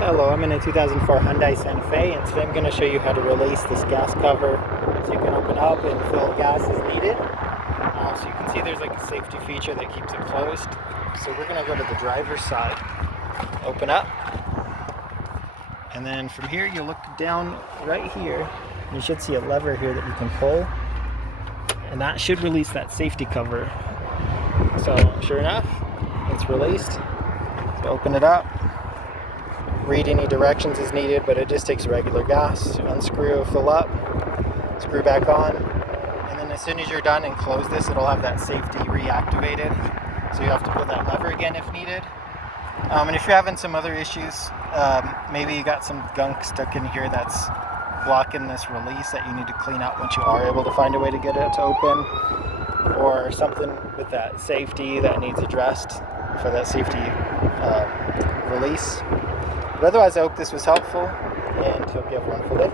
Hello, I'm in a 2004 Hyundai Santa Fe, and today I'm going to show you how to release this gas cover so you can open up and fill gas as needed. So you can see there's like a safety feature that keeps it closed. So we're going to go to the driver's side, open up, and then from here you look down right here. You should see a lever here that you can pull, and that should release that safety cover. So sure enough, it's released. So open it up. Read any directions as needed, but it just takes regular gas. Unscrew, fill up, screw back on, and then as soon as you're done and close this, it'll have that safety reactivated. So you have to pull that lever again if needed. And if you're having some other issues, maybe you got some gunk stuck in here that's blocking this release that you need to clean out once you are able to find a way to get it to open, or something with that safety that needs addressed for that safety release. But otherwise, I hope this was helpful, and hope you have a wonderful day.